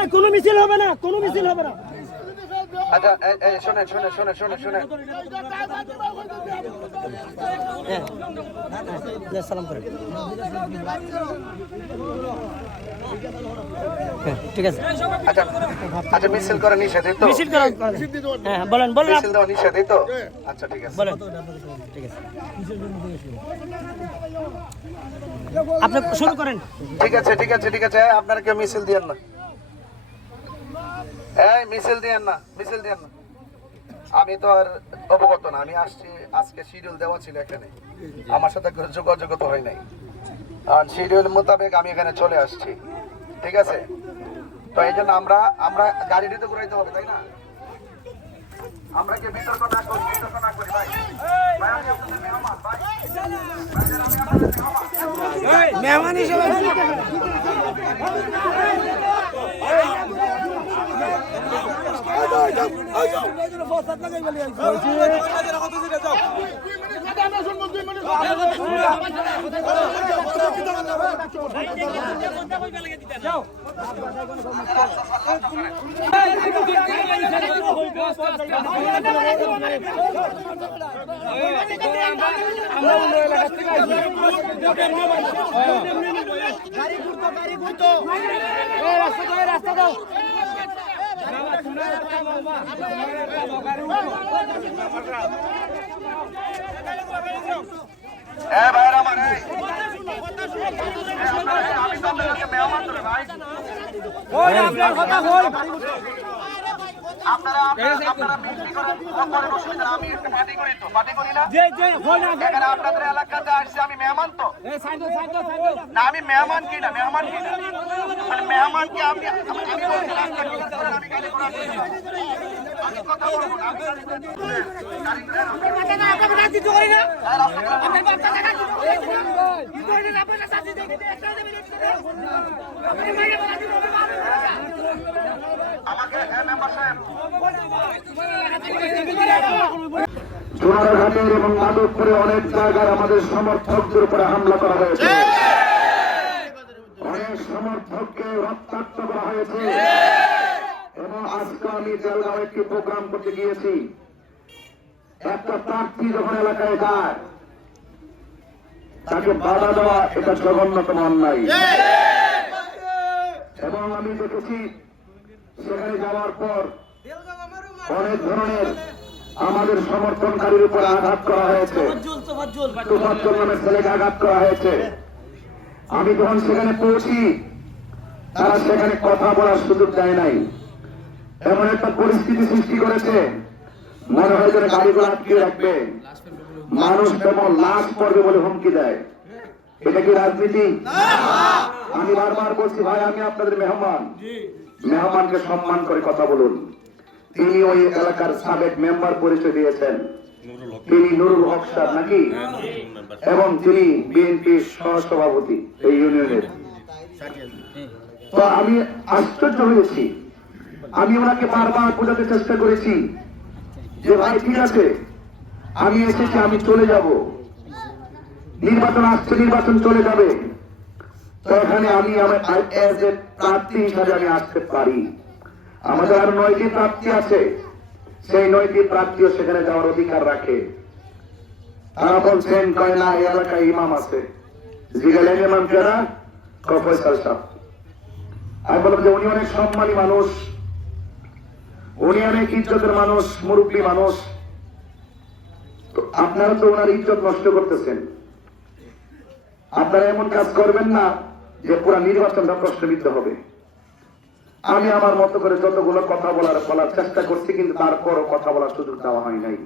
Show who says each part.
Speaker 1: এই, কোনো মিছিল হবে না কোনো মিছিল হবে না।
Speaker 2: আচ্ছা এই, এই, শোনেন শোনেন শোনেন শোনেন শোনেন।
Speaker 1: হ্যাঁ হ্যাঁ, সালাম হ্যাঁ, ঠিক আছে।
Speaker 2: আচ্ছা আচ্ছা মিছিল করা তো।
Speaker 1: হ্যাঁ বলেন বলেন।
Speaker 2: মিছিল দেওয়া তো? আচ্ছা ঠিক আছে।
Speaker 1: বলেন। ঠিক আছে। আপনি শুরু করেন।
Speaker 2: ঠিক আছে ঠিক আছে ঠিক আছে। আপনারা কেউ মিছিল দিয়ে না। এই মিছিল দিয়েন না মিছিল দিয়েন না। আমি তো আর অবগত না আমি আসছি আজকে শিডিউল দেওয়া ছিল এখানে। আমার সাথে যোগাযোগ তো হয় নাই। আর শিডিউল মোতাবেক আমি এখানে চলে আসছি ঠিক আছে? তো এই জন্য আমরা আমরা গাড়িটি তো ঘুরাইতে হবে তাই না? আমরা কি বিতর্ক না করি বিতর্ক না করি ভাই? ভাই আমি আপনাদের মেহমান ভাই।
Speaker 1: হিসেবে
Speaker 2: আমার এই। এ আপনারা, এ, আমি তো আপনাদেরকে মেহমান ধরে ভাই আপনারা আপনারা আপনারা বিক্রি করেন আমি পার্টি করি তো পার্টি করি না? আপনাদের এলাকাতে আসছে আমি আমি মেহমান কি না মেহমান কি না মানে মেহমান কি আপনি আমি আমি বলছি রাস্তা ক্রস করেন, আমি গাড়ি করি না। আমি কথা বলব না, আমি গাড়ি ঘোড়া করি না। গাড়ি ঘোড়া রাস্তা ক্রস আমাকে হ্যাঁ মেম্বার সাহেব
Speaker 3: সোনারঘাটের এবং মাধবপুরে অনেক জায়গায় আমাদের সমর্থকদের উপরে হামলা করা হয়েছে। অনেক সমর্থককে রক্তাক্ত করা হয়েছে। এবং আজকে আমি জেলগাঁও একটি প্রোগ্রাম করতে গিয়েছি। একটা প্রার্থী যখন এলাকায় যায় তাকে বাধা দেওয়া এটা জঘন্যতম অন্যায়। এবং আমি দেখেছি সেখানে যাওয়ার পর অনেক ধরনের আমাদের সমর্থনকারীর উপর আঘাত করা হয়েছে। তুফাজ্জল নামের ছেলেকে আঘাত করা হয়েছে। আমি যখন সেখানে পৌঁছি তারা সেখানে কথা বলার সুযোগ দেয় নাই। এমন একটা পরিস্থিতি সৃষ্টি করেছে মনে হয় যেন গাড়িগুলো আটকে রাখবে। মানুষ যেমন লাশ পড়বে বলে হুমকি দেয়। এটা কি রাজনীতি? আমি বারবার বলছি ভাই আমি আপনাদের মেহমান। মেহমানকে সম্মান করে কথা বলুন। তিনি ওই এলাকার সাবেক মেম্বার পরিচয় দিয়েছেন। তিনি নুরুল হক স্যার নাকি? এবং তিনি বিএনপির সহসভাপতি এই ইউনিয়নের। তো আমি আশ্চর্য হয়েছি। আমি ওনাকে বারবার বোঝাতে চেষ্টা করেছি যে, ভাই, ঠিক আছে, আমি এসেছি, আমি চলে যাব। নির্বাচন আসছে, নির্বাচন চলে যাবে। তো এখানে আমি আমার প্রার্থী হিসাবে আমি আসতে পারি। আমাদের আরও নয়টি প্রাপ্তি আছে। সেই নয়টি প্রার্থীও সেখানে যাওয়ার অধিকার রাখে। তারা বলছেন কয়, না এলাকায় ইমাম আছে। জিগালেন ইমাম কেনা ফয়সাল সাহ। আমি বললাম যে উনি অনেক সম্মানী মানুষ। উনি অনেক ইজ্জতের মানুষ, মুরব্বী মানুষ। তো আপনারা তো ওনার ইজ্জত নষ্ট করতেছেন। আপনারা এমন কাজ করবেন না যে পুরো নির্বাচনটা প্রশ্নবিদ্ধ হবে। আমি আমার মতো করে যতগুলো কথা বলার বলার চেষ্টা করছি, কিন্তু তারপরও কথা বলার সুযোগ দেওয়া হয় নাই।